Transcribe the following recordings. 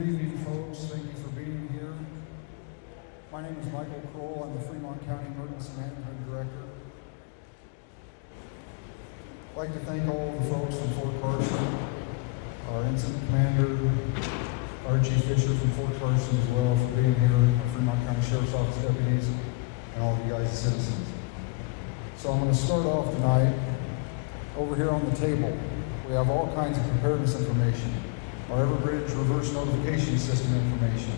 Good evening, folks. Thank you for being here. My name is Michael Kroll. I'm the Fremont County Emergency Management Director. I'd like to thank all the folks from Fort Carson, our Incident Commander, Archie Fisher from Fort Carson as well, for being here, our Fremont County Sheriff's Office deputies, and all of you guys as citizens. So I'm going to start off tonight. Over here on the table, we have all kinds of preparedness information, our Everbridge reverse notification system information,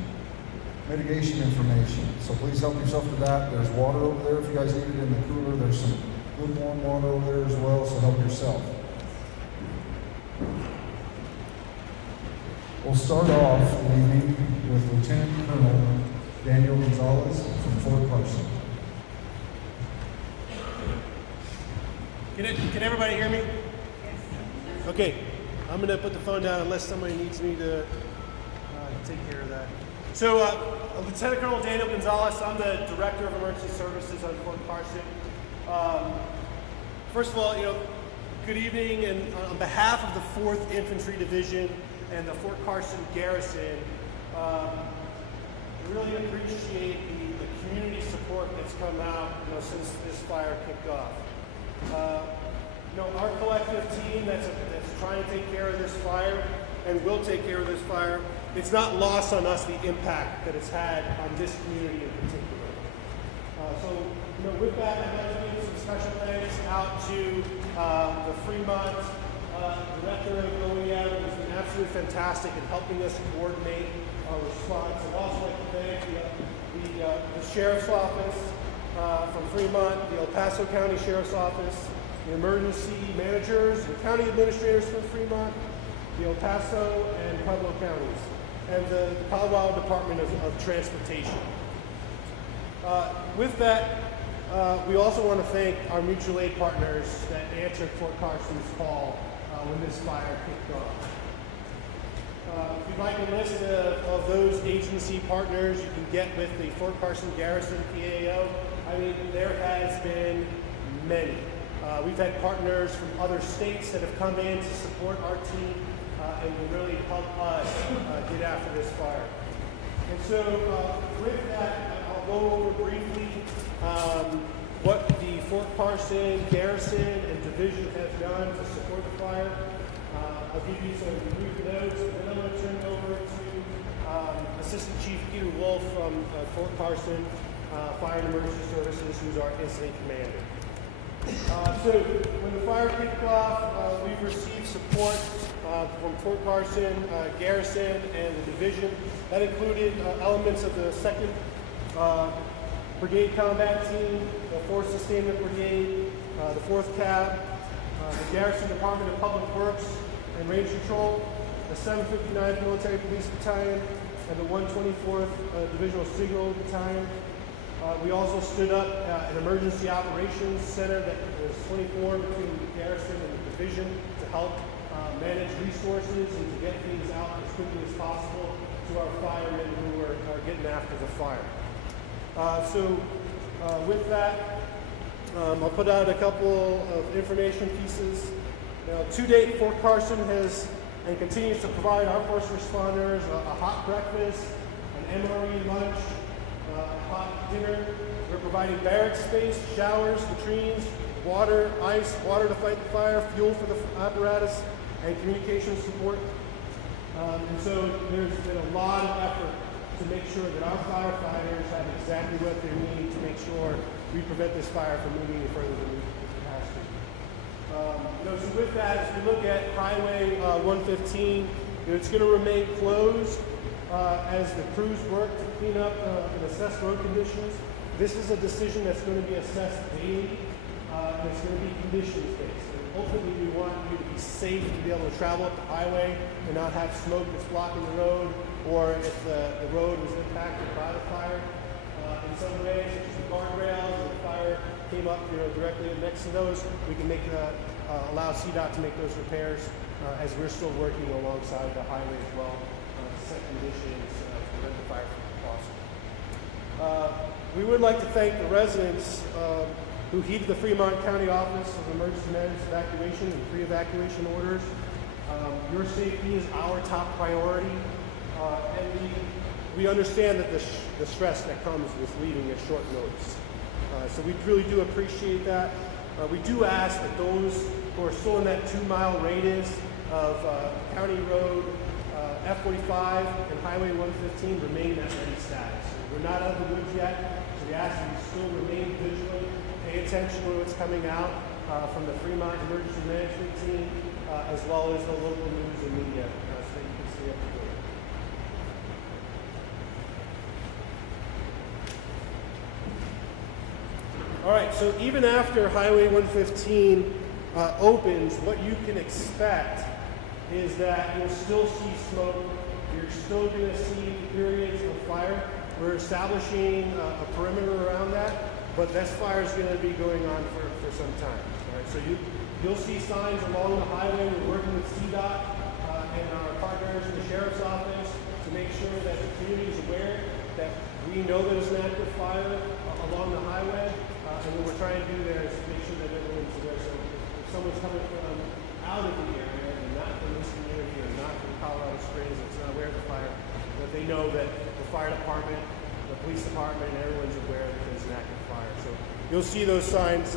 mitigation information. So please help yourself to that. There's water over there if you guys need it in the cooler. There's some good warm water over there as well, so help yourself. We'll start off the evening with Lieutenant Colonel Daniel Gonzalez from Fort Carson. Can everybody hear me? Yes. Okay, I'm going to put the phone down unless somebody needs me to take care of that. So, Lieutenant Colonel Daniel Gonzalez, I'm the Director of Emergency Services on Fort Carson. First of all, good evening, and on behalf of the 4th Infantry Division and the Fort Carson Garrison, we really appreciate the community support that's come out since this fire kicked off. Our collective team that's trying to take care of this fire and will take care of this fire, it's not lost on us the impact that it's had on this community in particular. With that, I'd like to give some special thanks out to the Fremont Director of OEM, who's been absolutely fantastic in helping us coordinate our response. I'd also like to thank the Sheriff's Office from Fremont, the El Paso County Sheriff's Office, the emergency managers, the county administrators from Fremont, the El Paso and Pueblo counties, and the Colorado Department of Transportation. With that, we also want to thank our mutual aid partners that answered Fort Carson's call when this fire kicked off. If you'd like a list of those agency partners, you can get with the Fort Carson Garrison PAO. There has been many. We've had partners from other states that have come in to support our team and will really help us get after this fire. And so with that, I'll go over briefly what the Fort Carson Garrison and Division has done to support the fire. I'll give you some brief notes, and then I'm going to turn it over to Assistant Chief Peter Wolf from Fort Carson Fire and Emergency Services, who's our incident commander. So when the fire kicked off, we've received support from Fort Carson Garrison and the Division. That included elements of the 2nd Brigade Combat Team, the 4th Sustainment Brigade, the 4th Cab, the Garrison Department of Public Works and Range Control, the 759th Military Police Battalion, and the 124th Divisional Signal Battalion. We also stood up an emergency operations center that was 24 between the Garrison and the Division to help manage resources and to get things out as quickly as possible to our firemen who are getting after the fire. With that, I'll put out a couple of information pieces. To date, Fort Carson has and continues to provide our first responders a hot breakfast, an MRE lunch, hot dinner. We're providing barrack space, showers, latrines, water, ice, water to fight the fire, fuel for the apparatus, and communication support. And so there's been a lot of effort to make sure that our firefighters have exactly what they need to make sure we prevent this fire from moving any further than we have to. So with that, as we look at Highway 115, it's going to remain closed as the crews work to clean up and assess road conditions. This is a decision that's going to be assessed daily, and it's going to be conditions-based. And ultimately, we want you to be safe to be able to travel up the highway and not have smoke that's blocking the road, or if the road was impacted by the fire in some ways, such as the guardrails, and the fire came up directly next to those, we can allow CDOT to make those repairs as we're still working alongside the highway as well to set conditions to prevent the fire from crossing. We would like to thank the residents who heeded the Fremont County Office of Emergency Management Evacuation and pre-evacuation orders. Your safety is our top priority. And we understand that the stress that comes with leaving at short notice. So we really do appreciate that. We do ask that those who are still in that 2-mile radius of County Road F45 and Highway 115 remain at ready status. We're not out of the woods yet, so we ask that you still remain vigilant, pay attention to what's coming out from the Fremont Emergency Management Team, as well as the local news and media, so that you can stay up to date. All right, so even after Highway 115 opens, what you can expect is that you'll still see smoke. You're still going to see periods of fire. We're establishing a perimeter around that, but this fire is going to be going on for some time. All right, so you'll see signs along the highway. We're working with CDOT and our partners in the Sheriff's Office to make sure that the community is aware that we know there's an active fire along the highway. And what we're trying to do there is make sure that everyone's aware. So if someone's coming from out of the area and not from this community or not from Colorado Springs that's not aware of the fire, that they know that the fire department, the police department, and everyone's aware that there's an active fire. So you'll see those signs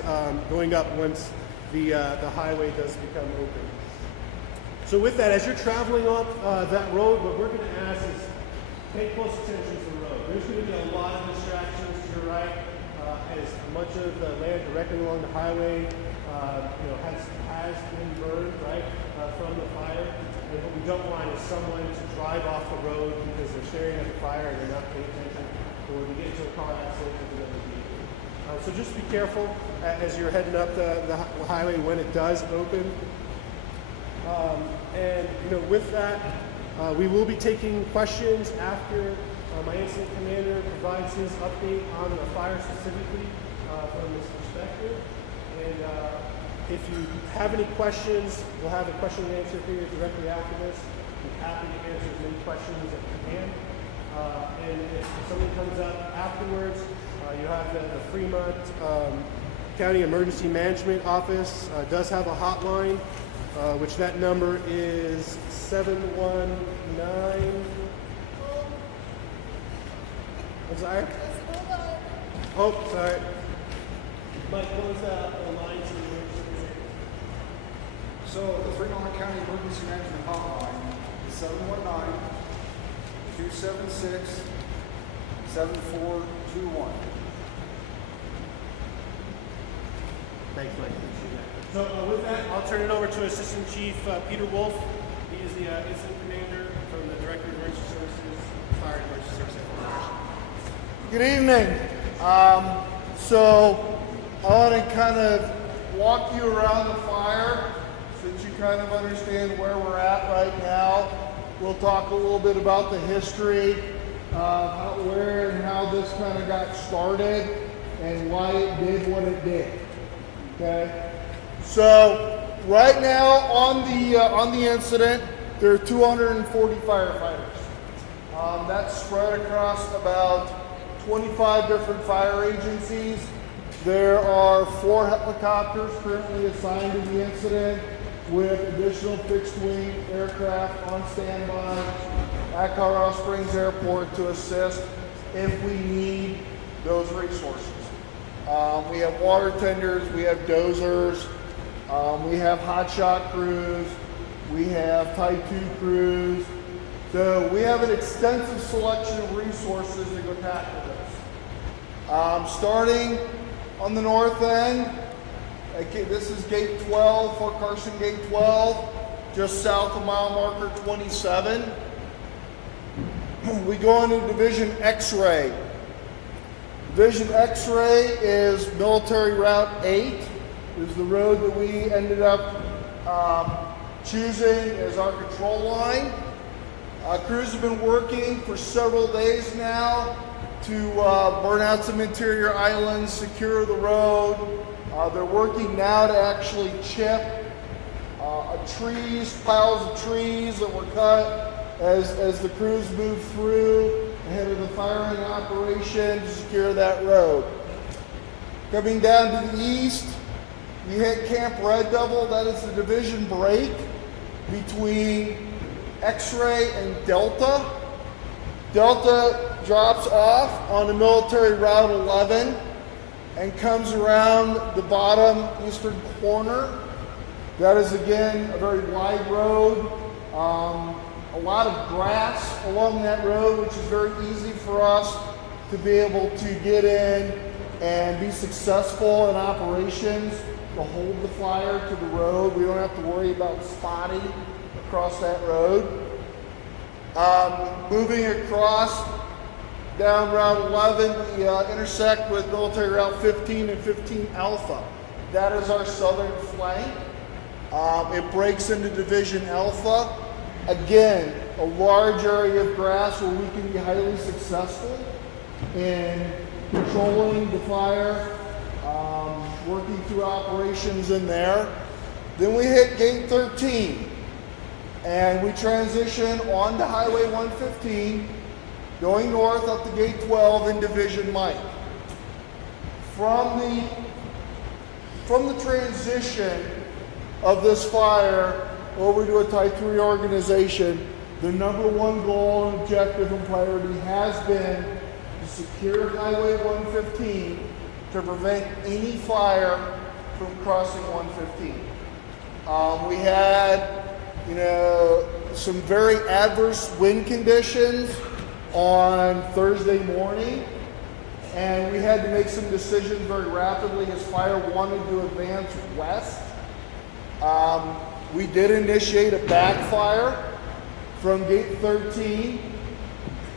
going up once the highway does become open. So with that, as you're traveling up that road, what we're going to ask is pay close attention to the road. There's going to be a lot of distractions to your right. As much of the land directly along the highway, has been burned, right, from the fire. And what we don't want is someone to drive off the road because they're staring at the fire and they're not paying attention, or to get into a car accident with another vehicle. So just be careful as you're heading up the highway when it does open. And with that, we will be taking questions after my incident commander provides his update on the fire specifically from this perspective. And if you have any questions, we'll have a question and answer period directly after this. I'm happy to answer as many questions as I can. And if something comes up afterwards, you have the Fremont County Emergency Management Office does have a hotline, which that number is 719. I'm sorry? Oh, sorry. Mike, what was the line to the emergency? So the Fremont County Emergency Management Hotline is 719-276-7421. Thanks, Mike. Appreciate that. So with that, I'll turn it over to Assistant Chief Peter Wolf. He is the incident commander from the Director of Emergency Services, Fire and Emergency Services. Good evening. So I want to kind of walk you around the fire so that you kind of understand where we're at right now. We'll talk a little bit about the history, where and how this kind of got started and why it did what it did. Okay. So right now on the incident, there are 240 firefighters. That's spread across about 25 different fire agencies. There are 4 helicopters currently assigned to the incident with additional fixed-wing aircraft on standby at Colorado Springs Airport to assist if we need those resources. We have water tenders, we have dozers, we have hotshot crews, we have Type 2 crews. So we have an extensive selection of resources to go tackle this. Starting on the north end, this is Gate 12, Fort Carson Gate 12, just south of mile marker 27. We go into Division X-Ray. Division X-Ray is Military Route 8, is the road that we ended up choosing as our control line. Crews have been working for several days now to burn out some interior islands, secure the road. They're working now to actually chip piles of trees that were cut as the crews move through ahead of the firing operation to secure that road. Coming down to the east, we hit Camp Red Devil. That is the division break between X-Ray and Delta. Delta drops off on the military Route 11 and comes around the bottom eastern corner. That is again a very wide road. A lot of grass along that road, which is very easy for us to be able to get in and be successful in operations to hold the flyer to the road. We don't have to worry about spotting across that road. Moving across down Route 11, we intersect with military Route 15 and 15 Alpha. That is our southern flank. It breaks into Division Alpha. Again, a large area of grass where we can be highly successful in controlling the fire, working through operations in there. Then we hit Gate 13 and we transition onto Highway 115, going north up to Gate 12 in Division Mike. From the transition of this fire over to a Type 3 organization, the number one goal and objective and priority has been to secure Highway 115 to prevent any fire from crossing 115. We had, some very adverse wind conditions on Thursday morning, and we had to make some decisions very rapidly as fire wanted to advance west. We did initiate a backfire from Gate 13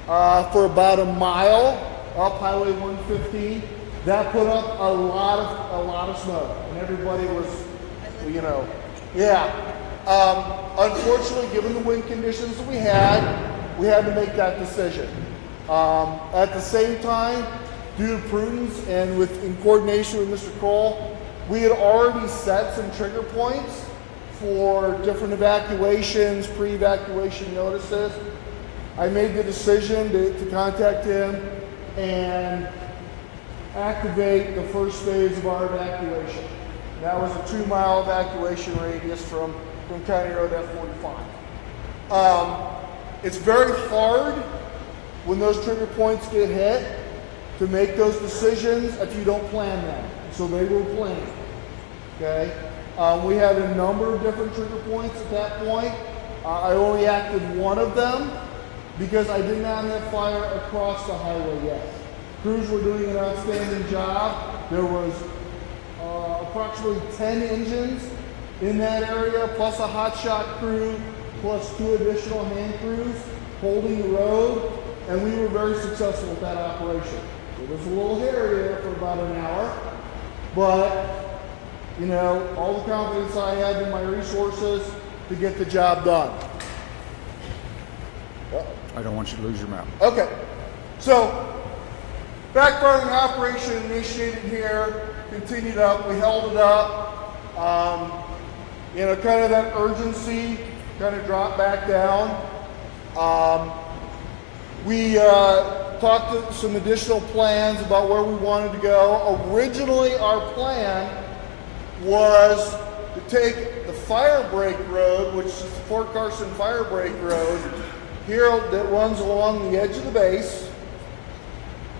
for about a mile up Highway 115. That put up a lot of smoke, and everybody was, yeah. Unfortunately, given the wind conditions that we had to make that decision. At the same time, due to prudence and in coordination with Mr. Kroll, we had already set some trigger points for different evacuations, pre-evacuation notices. I made the decision to contact him and activate the first phase of our evacuation. That was a 2-mile evacuation radius from County Road F45. It's very hard when those trigger points get hit to make those decisions if you don't plan them. So they were planned, okay? We had a number of different trigger points at that point. I only acted one of them because I did not have fire across the highway yet. Crews were doing an outstanding job. There was approximately 10 engines in that area, plus a hotshot crew, plus 2 additional hand crews holding the road, and we were very successful with that operation. It was a little hairy there for about an hour, but all the confidence I had in my resources to get the job done. I don't want you to lose your mouth. Okay, so backfiring operation initiated here, continued up, we held it up. Kind of that urgency kind of dropped back down. We talked to some additional plans about where we wanted to go. Originally, our plan was to take the fire break road, which is the Fort Carson fire break road, here that runs along the edge of the base,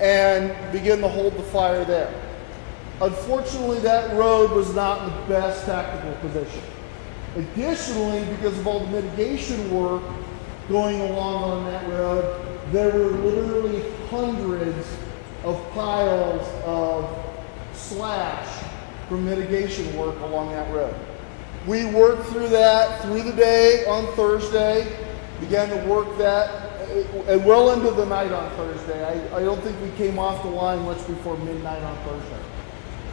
and begin to hold the fire there. Unfortunately, that road was not in the best tactical position. Additionally, because of all the mitigation work going along on that road, there were literally hundreds of piles of slash from mitigation work along that road. We worked through that through the day on Thursday, began to work that, and well into the night on Thursday. I don't think we came off the line much before midnight on Thursday.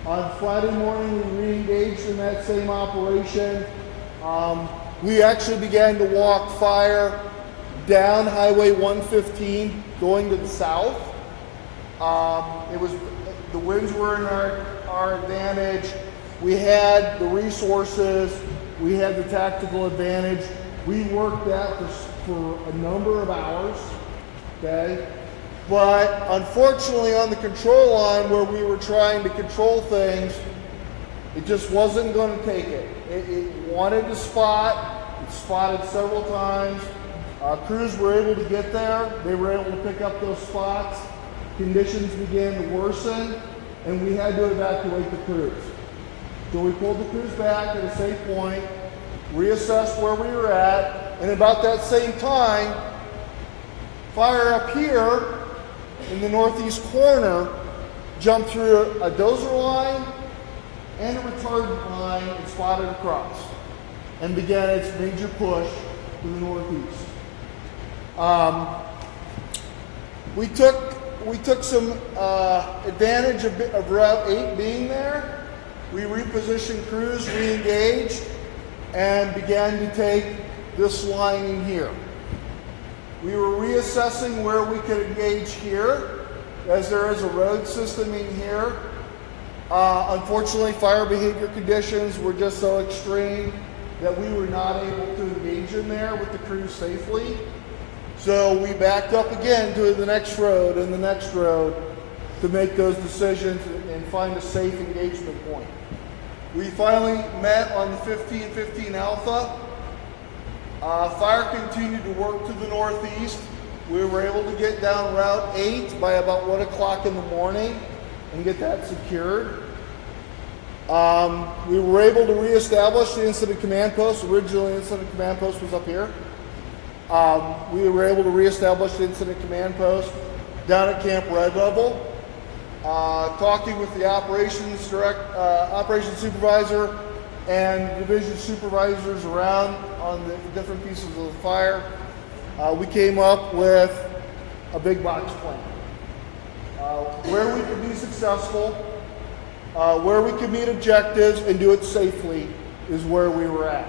On Friday morning, we re-engaged in that same operation. We actually began to walk fire down Highway 115, going to the south. The winds were in our advantage. We had the resources. We had the tactical advantage. We worked that for a number of hours, okay? But unfortunately on the control line where we were trying to control things, it just wasn't going to take it. It wanted to spot. It spotted several times. Crews were able to get there. They were able to pick up those spots. Conditions began to worsen, and we had to evacuate the crews. So we pulled the crews back at a safe point, reassessed where we were at, and about that same time, fire up here in the northeast corner jumped through a dozer line and a retardant line and spotted across and began its major push to the northeast. We took some advantage of Route 8 being there. We repositioned crews, re-engaged, and began to take this line in here. We were reassessing where we could engage here, as there is a road system in here. Unfortunately, fire behavior conditions were just so extreme that we were not able to engage in there with the crews safely. So we backed up again to the next road and the next road to make those decisions and find a safe engagement point. We finally met on the 1515 Alpha. Fire continued to work to the northeast. We were able to get down Route 8 by about 1 o'clock in the morning and get that secured. We were able to reestablish the incident command post. Originally, the incident command post was up here. We were able to reestablish the incident command post down at Camp Red Level. Talking with the operations supervisor and division supervisors around on the different pieces of the fire, we came up with a big box plan. Where we could be successful, where we could meet objectives and do it safely is where we were at.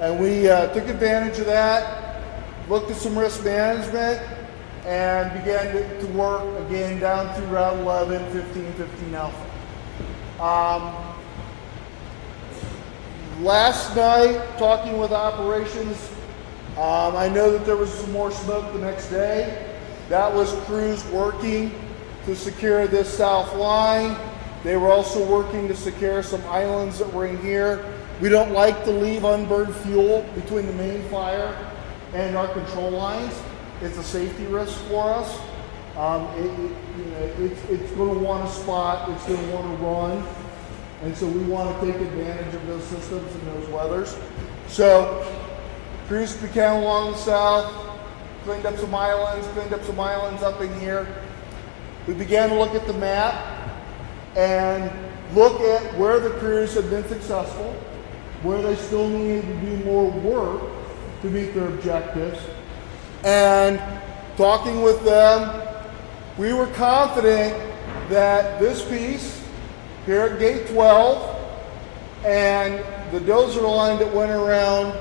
And we took advantage of that, looked at some risk management, and began to work again down through Route 11, 1515 Alpha. Last night, talking with operations, I know that there was some more smoke the next day. That was crews working to secure this south line. They were also working to secure some islands that were in here. We don't like to leave unburned fuel between the main fire and our control lines. It's a safety risk for us. It's going to want to spot, it's going to want to run, and so we want to take advantage of those systems and those weathers. So, crews began along the south, cleaned up some islands up in here. We began to look at the map and look at where the crews had been successful, where they still needed to do more work to meet their objectives. And talking with them, we were confident that this piece here at Gate 12 and the dozer line that went around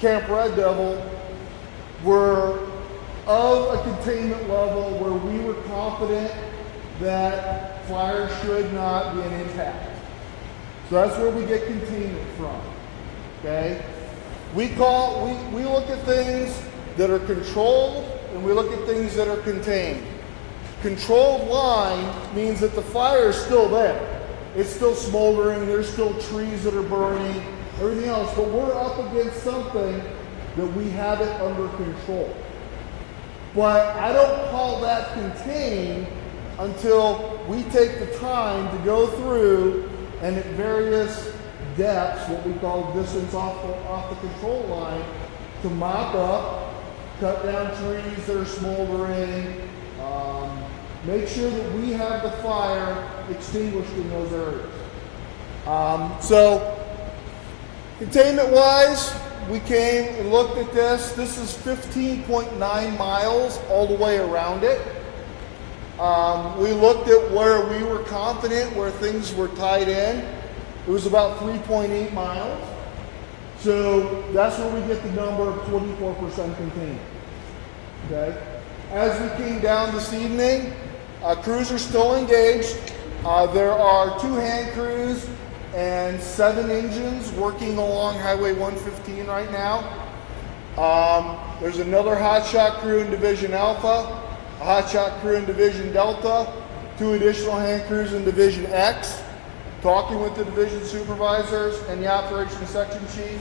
Camp Red Devil were of a containment level where we were confident that fire should not be an impact. So that's where we get containment from, okay? We look at things that are controlled and we look at things that are contained. Controlled line means that the fire is still there. It's still smoldering, there's still trees that are burning, everything else, but we're up against something that we have it under control. But I don't call that contained until we take the time to go through and at various depths, what we call distance off the control line, to mop up, cut down trees that are smoldering, make sure that we have the fire extinguished in those areas. So, containment-wise, we came and looked at this. This is 15.9 miles all the way around it. We looked at where we were confident, where things were tied in. It was about 3.8 miles. So that's where we get the number of 24% contained. Okay? As we came down this evening, crews are still engaged. There are 2 hand crews and 7 engines working along Highway 115 right now. There's another hotshot crew in Division Alpha, a hotshot crew in Division Delta, 2 additional hand crews in Division X, talking with the division supervisors and the operations section chief.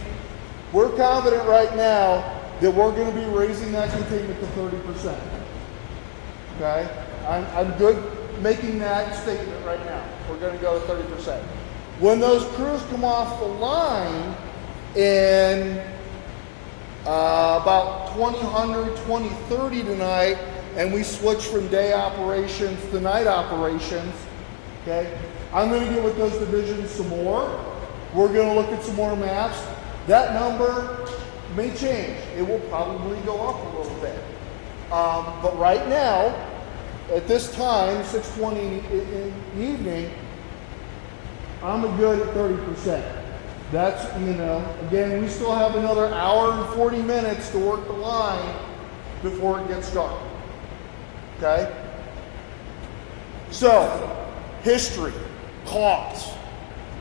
We're confident right now that we're going to be raising that containment to 30%. Okay? I'm good making that statement right now. We're going to go to 30%. When those crews come off the line in about 2000, 2030 tonight, and we switch from day operations to night operations, okay, I'm going to get with those divisions some more. We're going to look at some more maps. That number may change. It will probably go up a little bit. But right now, at this time, 6:20 in the evening, I'm good at 30%. That's, you know, again, we still have another hour and 40 minutes to work the line before it gets dark. Okay? So, history, cause.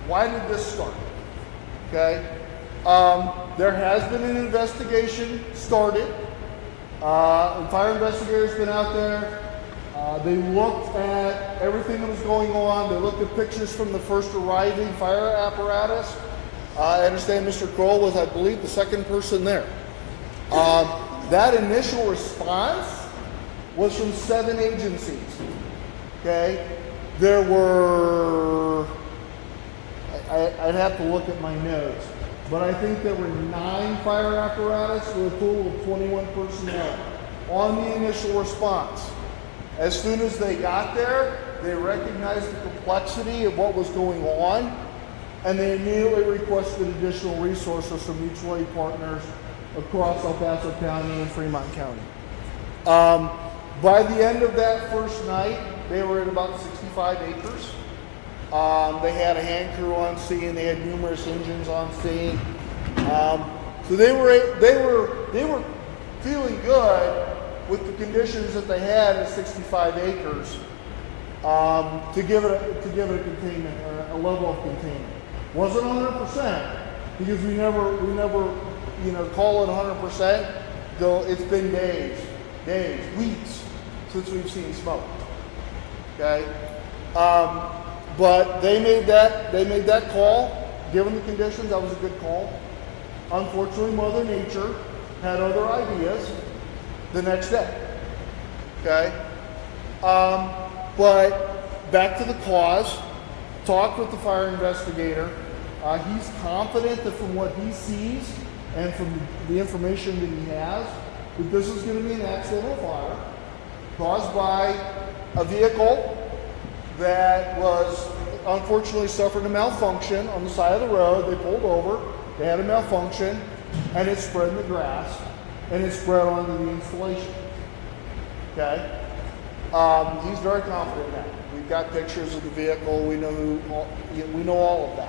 Why did this start? Okay? There has been an investigation started. Fire investigators been out there. They looked at everything that was going on. They looked at pictures from the first arriving fire apparatus. I understand Mr. Kroll was, I believe, the second person there. That initial response was from 7 agencies. Okay? There were, I'd have to look at my notes, but I think there were 9 fire apparatus with a total of 21 personnel on the initial response. As soon as they got there, they recognized the complexity of what was going on, and they immediately requested additional resources from mutual aid partners across El Paso County and Fremont County. By the end of that first night, they were at about 65 acres. They had a hand crew on scene. They had numerous engines on scene. So they were feeling good with the conditions that they had at 65 acres to give it a containment, or a level of containment. Wasn't 100% because we never call it 100%. Though it's been days, weeks since we've seen smoke. Okay, but they made that call. Given the conditions, that was a good call. Unfortunately, Mother Nature had other ideas the next day. Okay, but back to the cause. Talked with the fire investigator. He's confident that from what he sees and from the information that he has, that this is going to be an accidental fire caused by a vehicle that was unfortunately suffered a malfunction on the side of the road. They pulled over, they had a malfunction, and it spread in the grass, and it spread onto the installation. Okay? He's very confident in that. We've got pictures of the vehicle. We know all of that.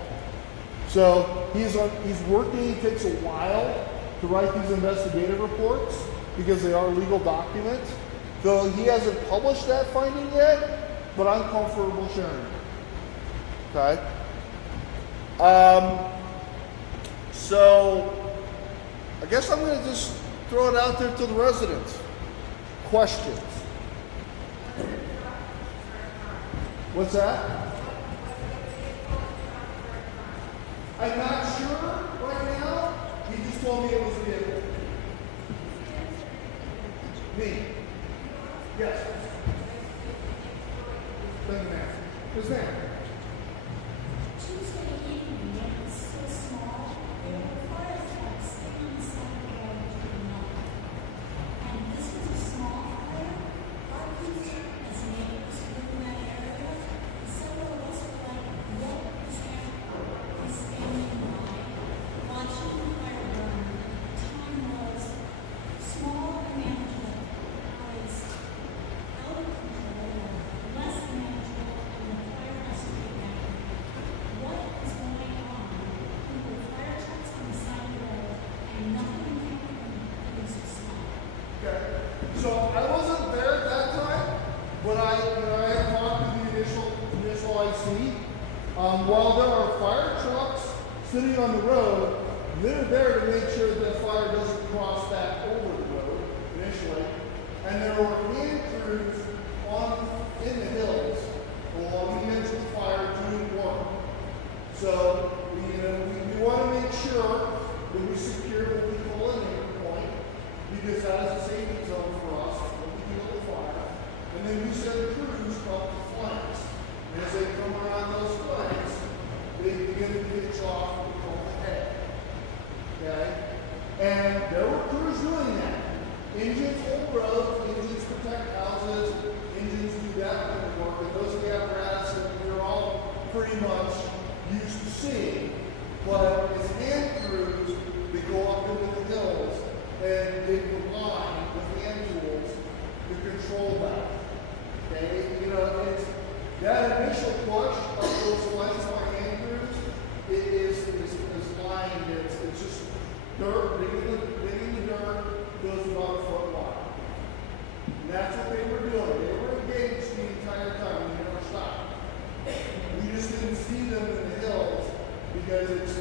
So he's working. It takes a while to write these investigative reports because they are legal documents. So he hasn't published that finding yet, but I'm comfortable sharing it. Okay. So I guess I'm going to just throw it out there to the residents. Questions? What's that? I'm not sure right now. He just told me it was a vehicle. Me? Yes. Doesn't matter. Who's that? Tuesday evening, it was so small, there were fire trucks sitting on the side of the road doing nothing. And this was a small fire. Our crews, as neighbors who live in that area, several of us were like, what is happening? We standing by, watching the fire burn. The time was small and manageable. Now it's out of control, less manageable, and the fire has to be back. What is going on? There were fire trucks on the side of the road, and nothing happened. It was so small. Okay. So I wasn't there at that time, but I have talked to the initial IC. While there are fire trucks sitting on the road, they're there to make sure that the fire doesn't cross back over the road initially. And there were hand crews in the hills along the edge of the fire doing work. So we want to make sure that we secure what we call an anchor point, because that is a safety zone for us when we deal with fire. And then we send crews up the flanks. And as they come around those flanks, they begin to pitch off what we call the head. Okay? And there were crews doing that. Engines hold roads, engines protect houses, engines do that kind of work, and those are the apparatus that we're all pretty much used to seeing. But it's hand crews that go up into the hills and they combine with hand tools to control that. Okay? You know, it's that initial push of those flanks by hand crews, it is lined, it's just dirt, digging the dirt, goes about a foot wide. And that's what they were doing. They were engaged the entire time. They never stopped. We just didn't see them in the hills because it's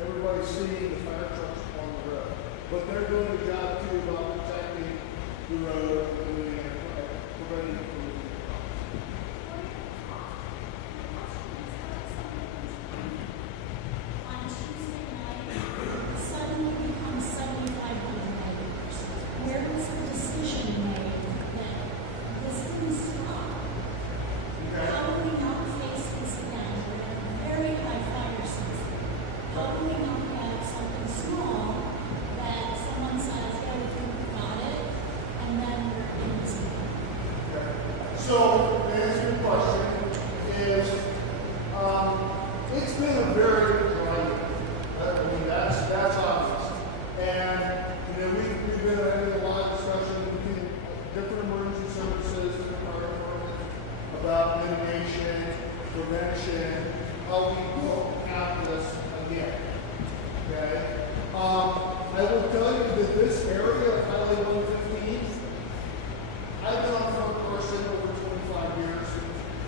everybody seeing the fire trucks on the road. But they're doing a job too about protecting the road and preventing it from moving. On Tuesday night, suddenly becomes 7,500 acres. Where was the decision made that this didn't stop? How do we not face this again? We're at a very high fire season. How do we not have something small that someone says, yeah, we think we got it, and then we're in this again? So, to answer your question, is it's been a very dry year. I mean, that's obvious. And, you know, we've been having a lot of discussion between different emergency services, different fire departments, about mitigation, prevention, how we will tackle this again. Okay? I will tell you that this area of Highway 115, I've been on front person over 25 years.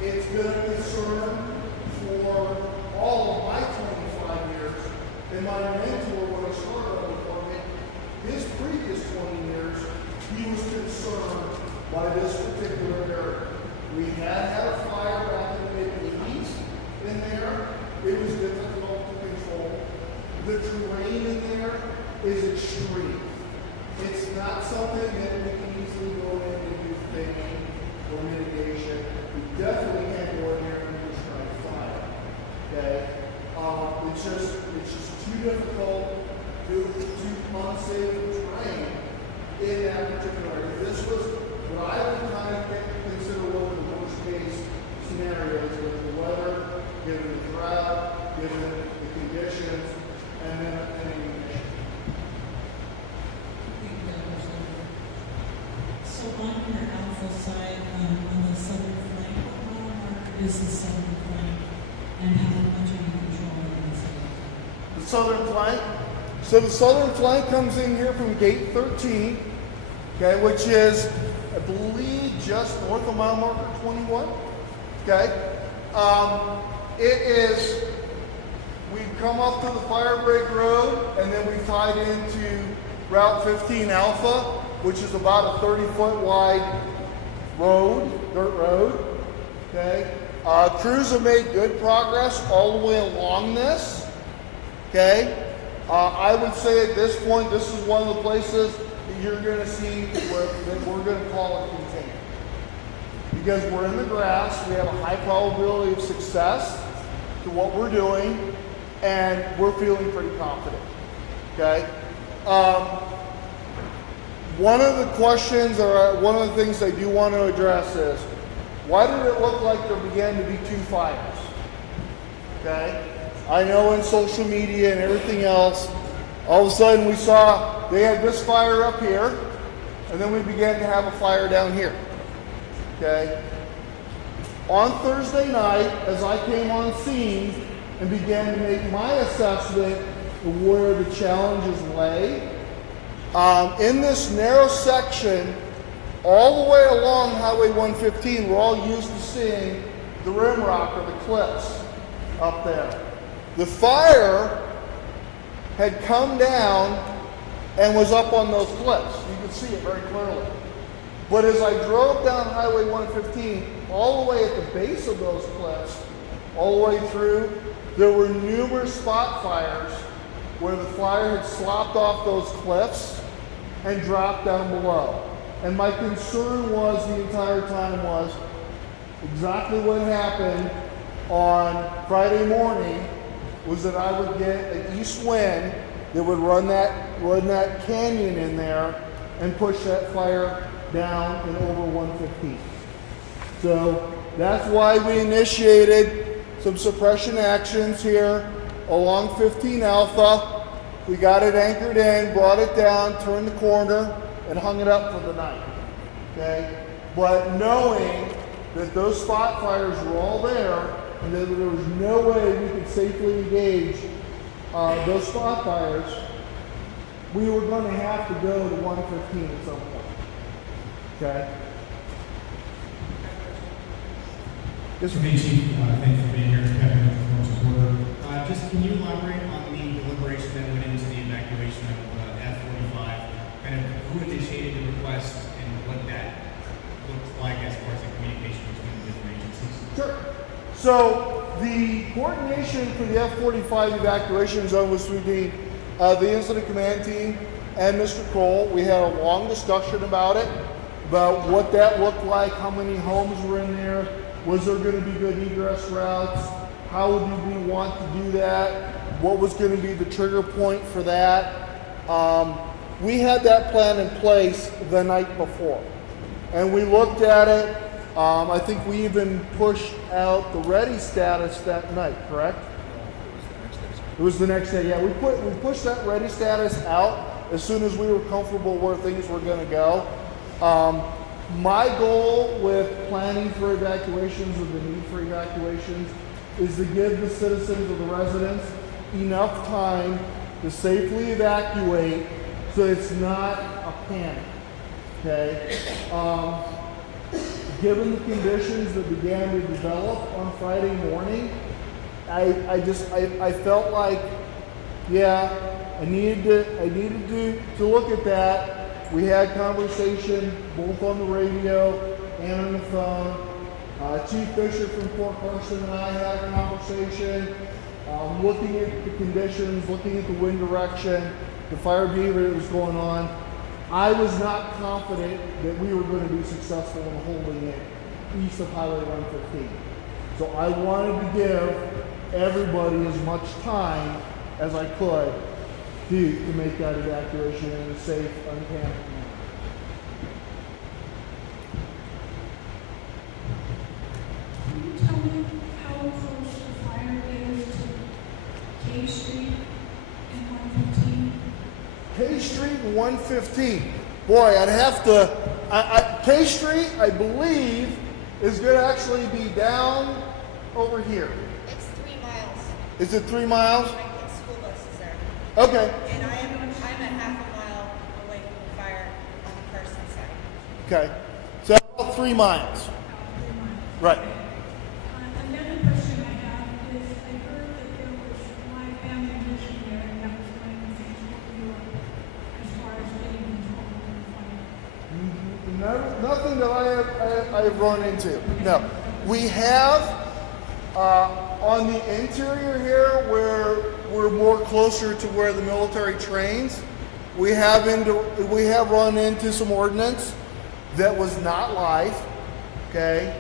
It's been a concern for all of my 25 years. And my mentor, when I started on the department, his previous 20 years, he was concerned by this particular area. We had a fire back in the mid-80s in there. It was difficult to control. The terrain in there is extreme. It's not something that we can easily go in and do thinking or mitigation. We definitely can't go in here and just try to fire. Okay? It's just too difficult to unsafe terrain in that particular area. This was what I would kind of consider one of the worst case scenarios with the weather, given the drought, given the conditions, and then ammunition. So on your alpha side, on the southern flank, how marked is the southern flank, and how much are you controlling this? The southern flank. So the southern flank comes in here from gate 13, okay, which is, I believe, just north of mile marker 21. Okay. It is, we come up to the Fire Break Road, and then we tied into Route 15 Alpha, which is about a 30-foot wide road, dirt road. Okay. Crews have made good progress all the way along this. Okay. I would say at this point, this is one of the places that you're going to see that we're going to call it contained. Because we're in the grass, we have a high probability of success to what we're doing, and we're feeling pretty confident. Okay? One of the questions, or one of the things I do want to address is, why did it look like there began to be two fires? Okay? I know in social media and everything else, all of a sudden we saw they had this fire up here, and then we began to have a fire down here. Okay? On Thursday night, as I came on scene and began to make my assessment of where the challenges lay, in this narrow section, all the way along Highway 115, we're all used to seeing the rim rock or the cliffs up there. The fire had come down and was up on those cliffs. You could see it very clearly. But as I drove down Highway 115, all the way at the base of those cliffs, all the way through, there were numerous spot fires where the fire had slopped off those cliffs and drop down below. And my concern was the entire time was exactly what happened on Friday morning was that I would get an east wind that would run that canyon in there and push that fire down and over 115. So that's why we initiated some suppression actions here along 15 Alpha. We got it anchored in, brought it down, turned the corner, and hung it up for the night. Okay? But knowing that those spot fires were all there and that there was no way we could safely engage those spot fires, we were going to have to go to 115 at some point. Okay? Mr. Main Chief, thanks for being here. Kevin, supporter. Just can you elaborate on the deliberation that went into the evacuation of F-45? Kind of who initiated the request and what that looked like as far as the communication between the different agencies? Sure. So the coordination for the F-45 evacuation zone was through the incident command team and Mr. Cole. We had a long discussion about it, about what that looked like, how many homes were in there, was there going to be good egress routes, how would we want to do that, what was going to be the trigger point for that. We had that plan in place the night before, and we looked at it. I think we even pushed out the ready status that night, correct? It was the next day, yeah. We pushed that ready status out as soon as we were comfortable where things were going to go. My goal with planning for evacuations or the need for evacuations is to give the citizens or the residents enough time to safely evacuate so it's not a panic, okay? Given the conditions that began to develop on Friday morning, I felt like, yeah, I needed to look at that. We had conversation both on the radio and on the phone. Chief Fisher from Fort Carson and I had a conversation, looking at the conditions, looking at the wind direction, the fire behavior that was going on. I was not confident that we were going to be successful in holding it east of Highway 115. So I wanted to give everybody as much time as I could to make that evacuation in a safe, unpanicked manner. Can you tell me how close the fire is to K Street and 115? K Street and 115. Boy, I'd have to. K Street, I believe, is going to actually be down over here. It's 3 miles. Is it 3 miles? I get school buses there. Okay. And I'm a half a mile away from the fire on the Carson side. Okay. So about 3 miles. Right. Another question I have is, I heard that there was live ammunition there and that was going to take you as far as getting control of the fire. Nothing that I have run into. No. We have on the interior here where we're more closer to where the military trains, we have run into some ordnance that was not live. Okay.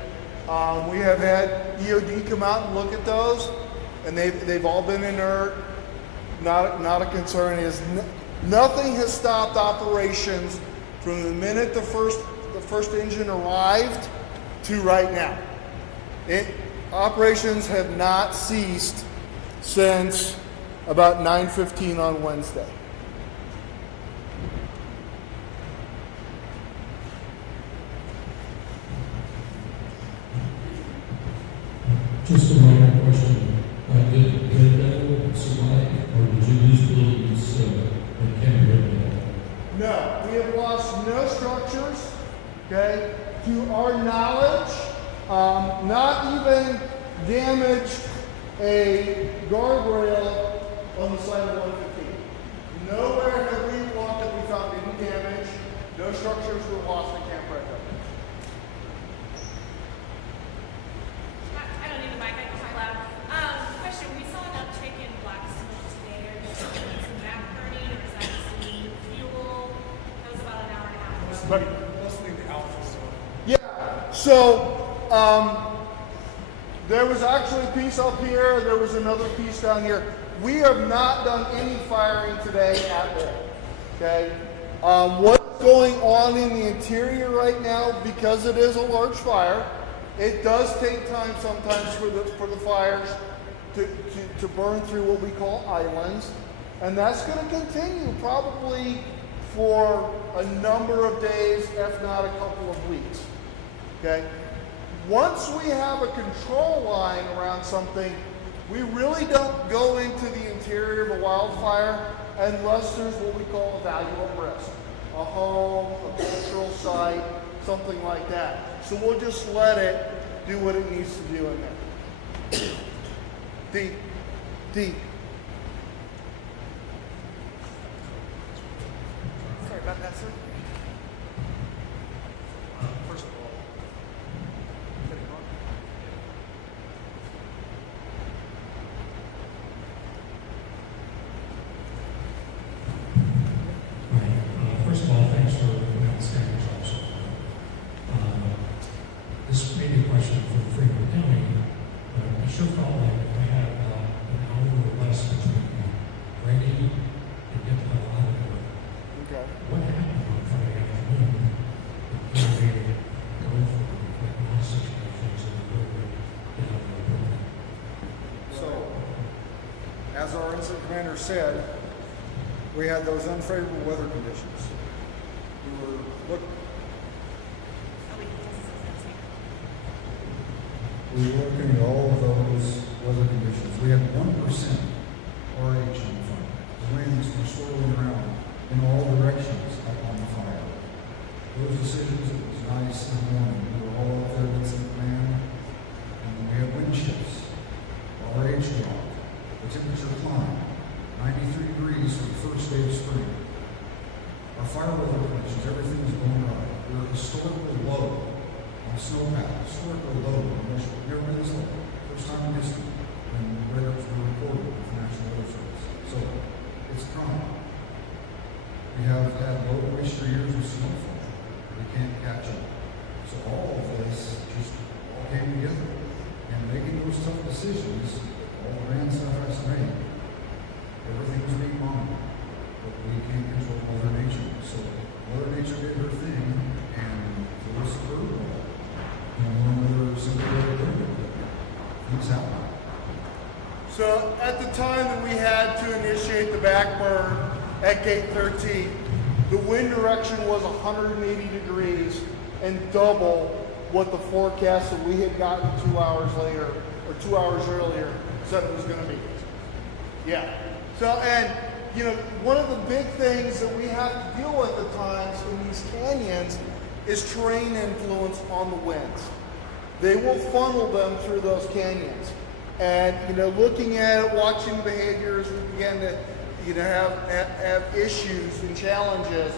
We have had EOD come out and look at those, and they've all been inert. Not a concern. Nothing has stopped operations from the minute the first engine arrived to right now. Operations have not ceased since about 9:15 on Wednesday. Just a minor question. Did anyone survive, or did you lose buildings that can't be written No, we have lost no structures. Okay, to our knowledge, not even damaged a guardrail on the side of 115. Nowhere have we walked that we found any damage. No structures were lost at Camp Red Hook. I don't need the mic, I can talk loud. Question, we saw an uptick in black smoke today. Are you seeing some back burning, or is that just fuel? That was Buddy. listening to Alpha, so. Yeah, so there was actually a piece up here, there was another piece down here. We have not done any firing today at all, okay? What's going on in the interior right now, because it is a large fire, it does take time sometimes for the fires to burn through what we call islands, and that's going to continue probably for a number of days, if not a couple of weeks. Okay? Once we have a control line around something, we really don't go into the interior of a wildfire unless there's what we call a value at risk. A home, a cultural site, something like that. So we'll just let it do what it needs to do in there. D. Sorry about that, sir. First of all, First of all, thanks for putting out the standard job so far. This may be a question for Fremont County, but I sure felt like if I had about an hour or less between ready and get the hell out of there. Okay. What happened on Friday afternoon? It made me go for like all situations and go get out of the building. So, as our incident commander said, we had those unfavorable weather conditions. We were looking at all of those weather conditions. We had 1% RH on the fire. The winds were swirling around in all directions up on the fire. Those decisions, it was nice in the morning. We were all up there with some command, and we had wind shifts. RH dropped. The temperature climbed. 93 degrees for the first day of spring. Our fire weather conditions, everything was going right. We were historically low on snowpack, historically low. We've never been this low. First time in history when records were recorded with the National Weather Service. So it's common. We have had low moisture years of snowfall. We can't catch up. So all of this just all came together. And making those tough decisions, all the grand stuff has to make. Everything was being monitored, but we can't control Mother Nature. So Mother Nature did her thing, and threw us a curveball. Whether somebody ever did it, things happen. So at the time that we had to initiate the back burn at gate 13, the wind direction was 180 degrees and double what the forecast that we had gotten 2 hours later, or 2 hours earlier, said it was going to be. Yeah. So, and, you know, one of the big things that we have to deal with at times in these canyons is terrain influence on the winds. They will funnel them through those canyons. And, you know, looking at it, watching the behaviors, we began to, you know, have issues and challenges.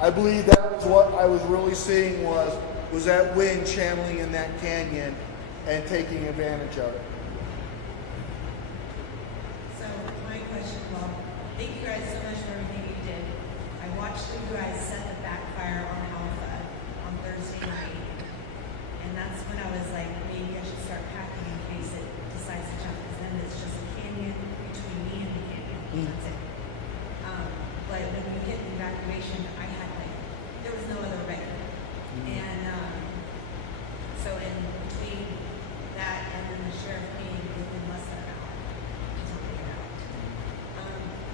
I believe that was what I was really seeing was that wind channeling in that canyon and taking advantage of it. So my question, well, thank you guys so much for everything you did. I watched you guys set the backfire on Alpha on Thursday night, and that's when I was like, maybe I should start packing in case it decides to jump, because then it's just a canyon between me and the canyon. That's it. But when we hit the evacuation, I had like, there was no other way. And so in between that and then the sheriff being within less than an hour to take it out.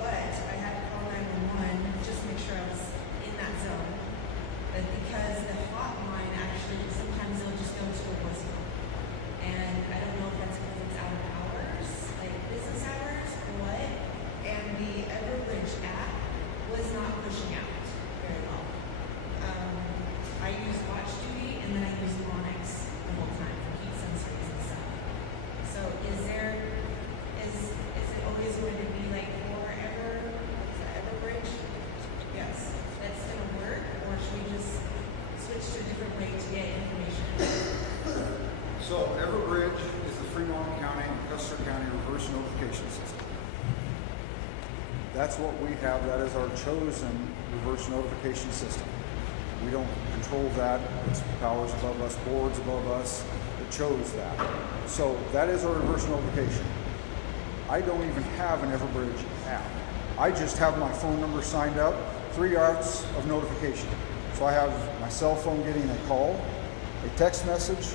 But I had to call 911 just to make sure I was in that zone. But because the hotline actually, sometimes it'll just go to a voicemail. And I don't know if that's because it's out of hours, like business hours or what. And the Everbridge app was not pushing out very well. I used Watch Duty and then I used Onyx the whole time for heat sensors and stuff. So is it always going to be like Everbridge? Yes, that's going to work, or should we just switch to a different way to get information? So Everbridge is the Fremont County and Custer County reverse notification system. That's what we have. That is our chosen reverse notification system. We don't control that. It's powers above us, boards above us that chose that. So that is our reverse notification. I don't even have an Everbridge app. I just have my phone number signed up, 3 routes of notification. So I have my cell phone getting a call, a text message,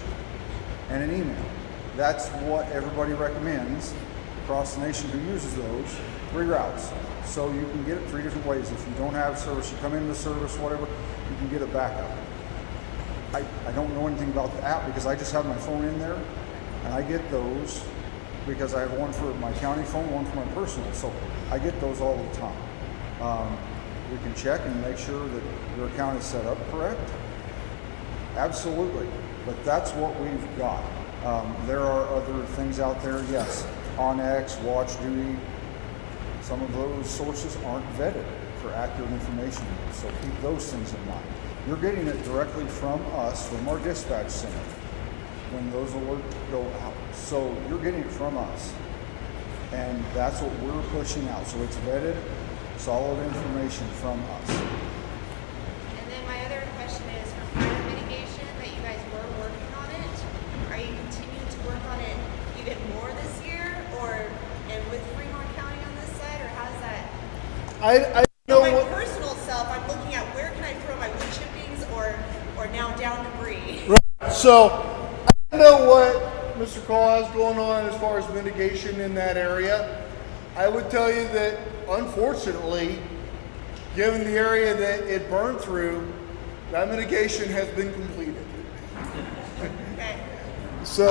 and an email. That's what everybody recommends across the nation who uses those, 3 routes. So you can get it 3 different ways. If you don't have service, you come into service, whatever, you can get a backup. I don't know anything about the app because I just have my phone in there, and I get those because I have one for my county phone, one for my personal. So I get those all the time. We can check and make sure that your account is set up correct. Absolutely, but that's what we've got. There are other things out there, yes. OnX, Watch Duty, some of those sources aren't vetted for accurate information, so keep those things in mind. You're getting it directly from us, from our dispatch center, when those alerts go out. So you're getting it from us, and that's what we're pushing out. So it's vetted, solid information from us. And then my other question is for fire mitigation, that you guys were working on it. Are you continuing to work on it even more this year, and with Fremont County on this side, or how's that? I For know my what, personal self, I'm looking at where can I throw my wood chippings or now down debris. so I know what Mr. Cole has going on as far as mitigation in that area. I would tell you that unfortunately, given the area that it burned through, that mitigation has been completed. Okay. So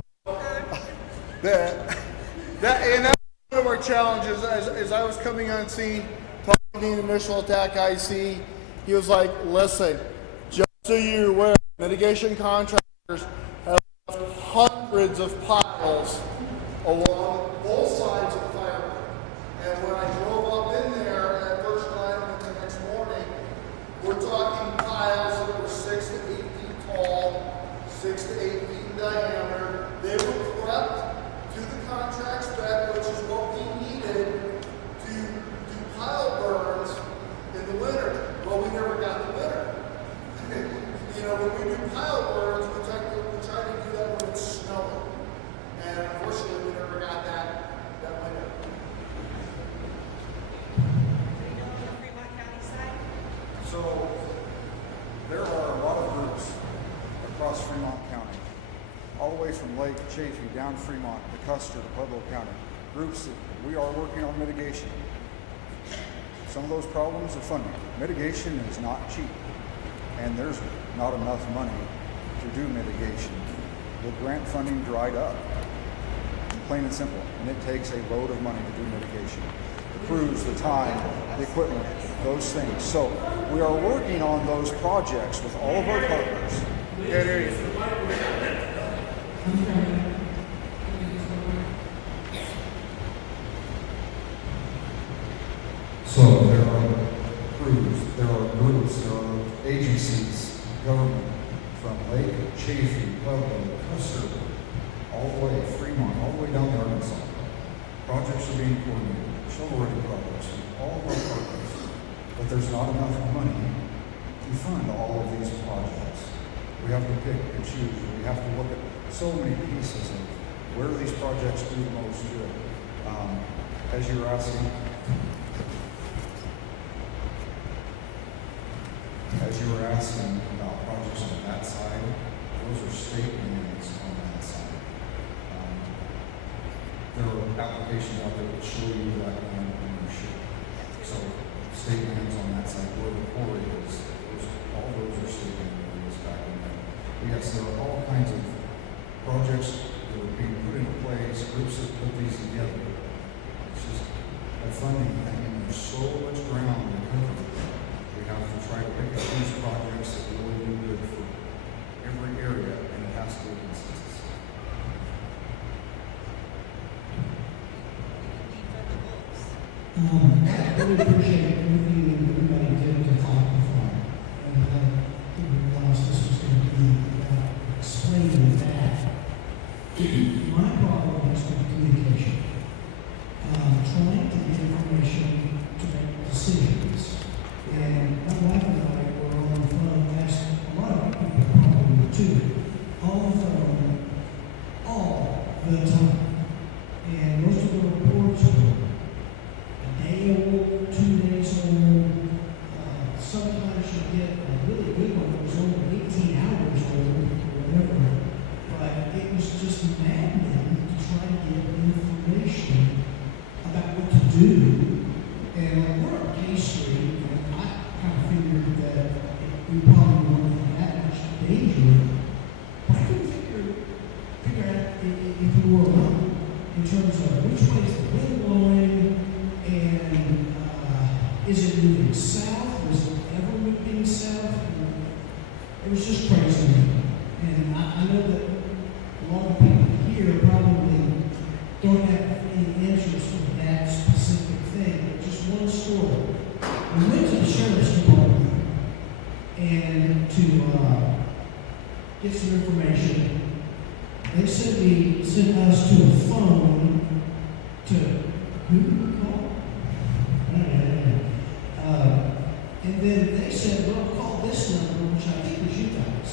that and that's one of our challenges. As I was coming on scene, talking to the initial attack IC, he was like, "Listen, just so you're aware, mitigation contractors have left hundreds of piles along both sides of the fire. And when I drove up in there that first time and the next morning, we're talking piles that were 6 to 8 feet tall, 6 to 8 feet in diameter. They were prepped to the contract spec, which is what we needed to do pile burns in the winter. Well, we never got the winter. You know, when we do pile burns, we try to do that when it's snowing. And unfortunately, we never got that winter. Do you know on the Fremont County side? So there are a lot of groups across Fremont County, all the way from Lake Chaffee down Fremont to Custer to Pueblo County. Groups that we are working on mitigation. Some of those problems are funding. Mitigation is not cheap, and there's not enough money to do mitigation. The grant funding dried up, plain and simple, and it takes a load of money to do mitigation. The crews, the time, the equipment, those things. So we are working on those projects with all of our partners. Yeah, there you go. So there are crews, there are groups, there are agencies, government, from Lake Chaffee, Pueblo, Custer, all the way, Fremont, all the way down to Arkansas. Projects are being coordinated, shovel-ready projects, all of our partners. But there's not enough money to fund all of these projects. We have to pick and choose. We have to look at so many pieces of where these projects do the most good. As you were asking, about projects on that side, those are state lands on that side. There are applications out there that show you that land ownership. So state lands on that side, where the quarry is, all those are state land areas back in there. But yes, there are all kinds of projects that are being put into place, groups that put these together. It's just a funding thing, and there's so much ground to cover. We have to try to pick up these projects that really do good for every area, and it has to be a consensus. Defund the wolves. I really appreciate everything that everybody did to fight the fire. And I didn't realize this was going to be explaining that. My problem is with communication. Trying to get information to make decisions. And my wife and I were on the phone last do. And like, we're on K Street, and I kind of figured that we probably weren't in that much danger. But I couldn't figure out if we were alone in terms of which way is the wind blowing, and is it moving south? Was it ever moving south? It was just crazy to me. And I know that a lot of people here probably don't have any answers for that specific thing, but just one story. We went to the sheriff's department and to get some information. They sent us to a phone to who do we call? And then they said, well, call this number, which I think was you guys.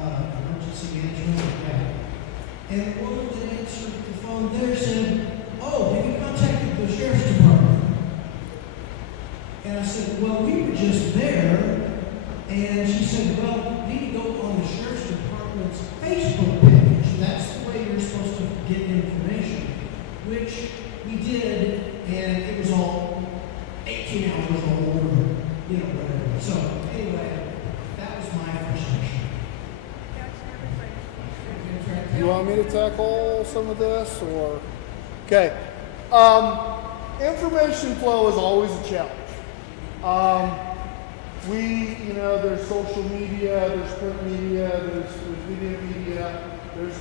Emergency management, yeah. And the woman that answered the phone there said, oh, have you contacted the sheriff's department? And I said, well, we were just there. And she said, well, you need to go on the sheriff's department's Facebook page. That's the way you're supposed to get information, which we did, and it was all 18 hours old, or, whatever. So, anyway, that was my frustration. You want me to tackle some of this, or? Okay. Information flow is always a challenge. There's social media, there's print media, there's video media, there's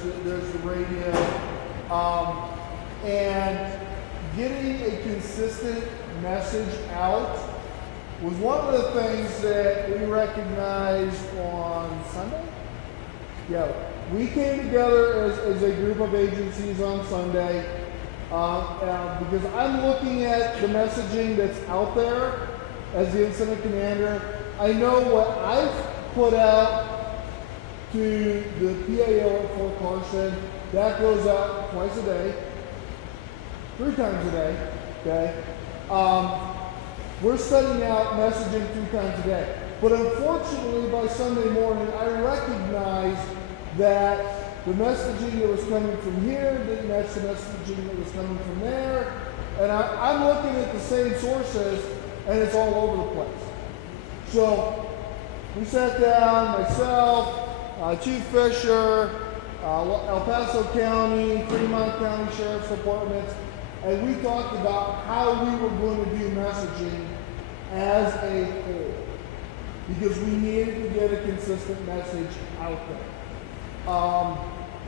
the radio, and getting a consistent message out was one of the things that we recognized on Sunday. Yeah, we came together as a group of agencies on Sunday because I'm looking at the messaging that's out there as the incident commander. I know what I've put out to the PAO at Fort Carson. That goes out twice a day, 3 times a day, okay? We're sending out messaging 3 times a day. But unfortunately, by Sunday morning, I recognized that the messaging that was coming from here didn't match the messaging that was coming from there. And I'm looking at the same sources, and it's all over the place. So we sat down, myself, Chief Fisher, El Paso County, Fremont County Sheriff's Departments, and we talked about how we were going to do messaging as a whole, because we needed to get a consistent message out there.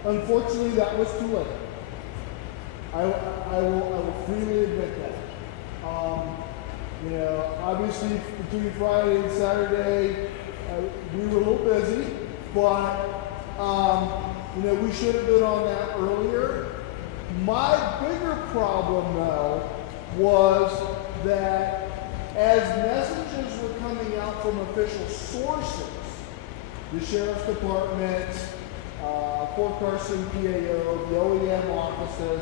Unfortunately, that was too late. I will freely admit that. Obviously between Friday and Saturday, we were a little busy, but we should have been on that earlier. My bigger problem, though, was that as messages were coming out from official sources, the Sheriff's Department, Fort Carson PAO, the OEM offices,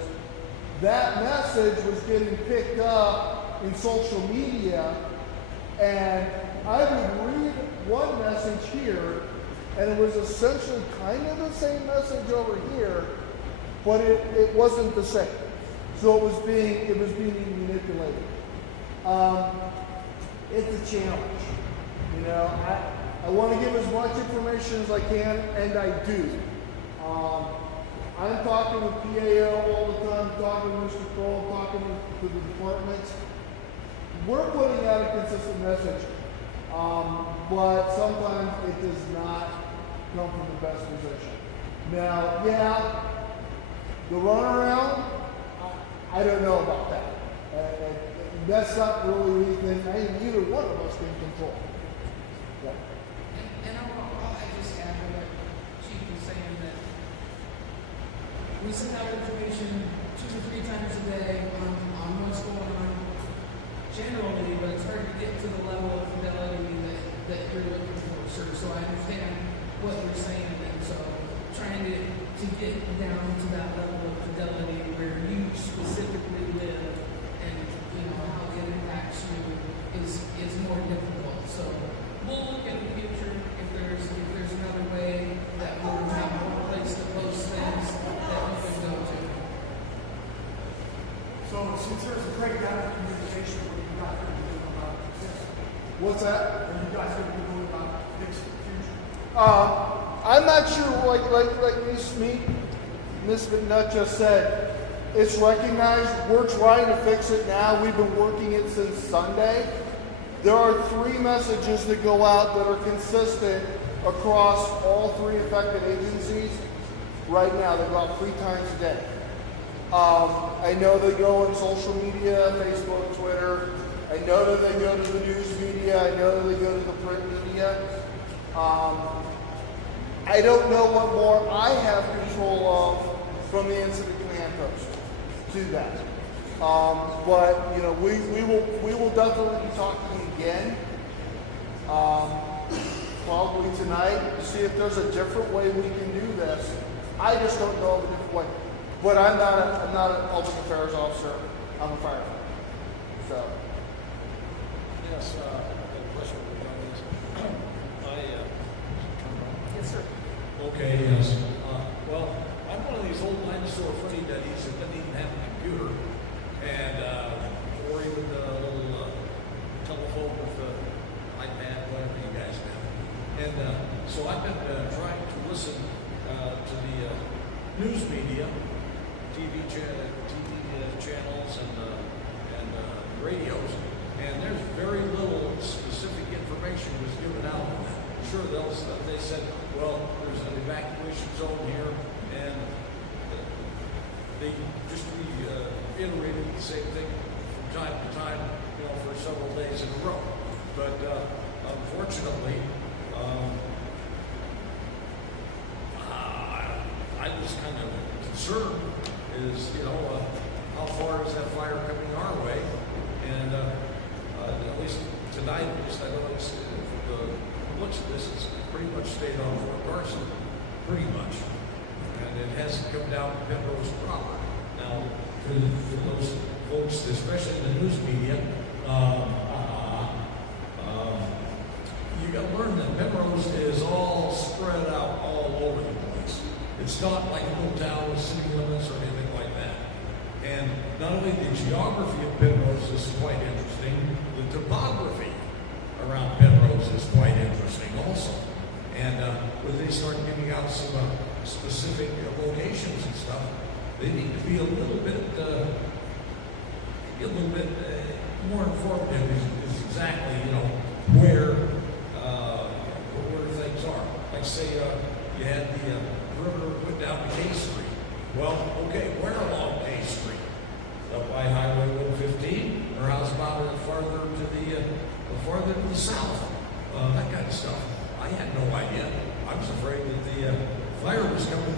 that message was getting picked up in social media, and I would read one message here, and it was essentially kind of the same message over here, but it wasn't the same. So it was being manipulated. It's a challenge. I want to give as much information as I can, and I do. I'm talking with PAO all the time, talking with Mr. Kroll, talking to the departments. We're putting out a consistent message, but sometimes it does not come from the best position. Now, yeah, the runaround, I don't know about that. That's not really anything either one of us can control. Yeah. And I'll just add to what Chief was saying, that we send out information 2 to 3 times a day on what's going on generally, but it's hard to get to the level of fidelity that you're looking for, sir. So I understand what you're saying, and so trying to get down to that level of fidelity where you specifically live and how it impacts you is more difficult. So we'll look in the future if there's another way that we'll have one place to post things that we can go to. So since there's a breakdown in communication, what are you guys going to be doing about this? What's that? What are you guys going to be doing about fixing the future? I'm not sure, like Miss McNutt just said, it's recognized. We're trying to fix it now. We've been working it since Sunday. There are 3 messages that go out that are consistent across all 3 affected agencies right now. They go out 3 times a day. I know they go on social media, Facebook, Twitter. I know that they go to the news media. I know that they go to the print media. I don't know what more I have control of from the incident command post to that. But you know, we will definitely be talking again, probably tonight, to see if there's a different way we can do this. I just don't know of a different way. But I'm not a public affairs officer. I'm a firefighter. So. Yes, I have a question for you guys. Yes, sir. Okay, yes. Well, I'm one of these old dinosaur footy duddies that doesn't even have a computer, and or even a little telephone with iPad, whatever you guys have. And so I've been trying to listen to the news media, TV channels, and radios, and there's very little specific information was given out on that. Sure, they said, well, there's an evacuation zone here, and they just reiterated the same thing from time to time, you know, for several days in a row. But unfortunately, I was kind of concerned is, you know, how far is that fire coming our way? And at least tonight, at least I know it's looks at this, it's pretty much stayed on Fort Carson, pretty much. And it hasn't come down to Penrose proper. Now, for those folks, especially in the news media, you got to learn that Penrose is all spread out all over the place. It's not like a little town with city limits or anything like that. And not only the geography of Penrose is quite interesting, the topography around Penrose is quite interesting also. And when they start giving out some specific locations and stuff, they need to be a little bit more informative is exactly, you know, where things are. Like say you had the river went down to K Street. Well, okay, where along K Street? Up by Highway 115, or how's about farther to the south? That kind of stuff. I had no idea. I was afraid that the fire was coming.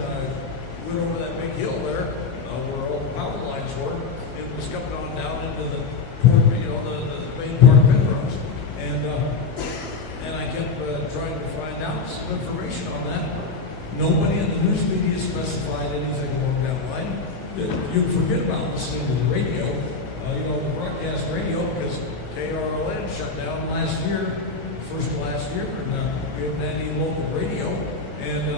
Went over that big hill there, where all the power lines were. It was coming on down into the main part of Penrose, and I kept trying to find out some information on that. Nobody in the news media specified anything along that line. You forget about listening to the radio, broadcast radio, because KRLN shut down first of last year, and we haven't had any local radio. And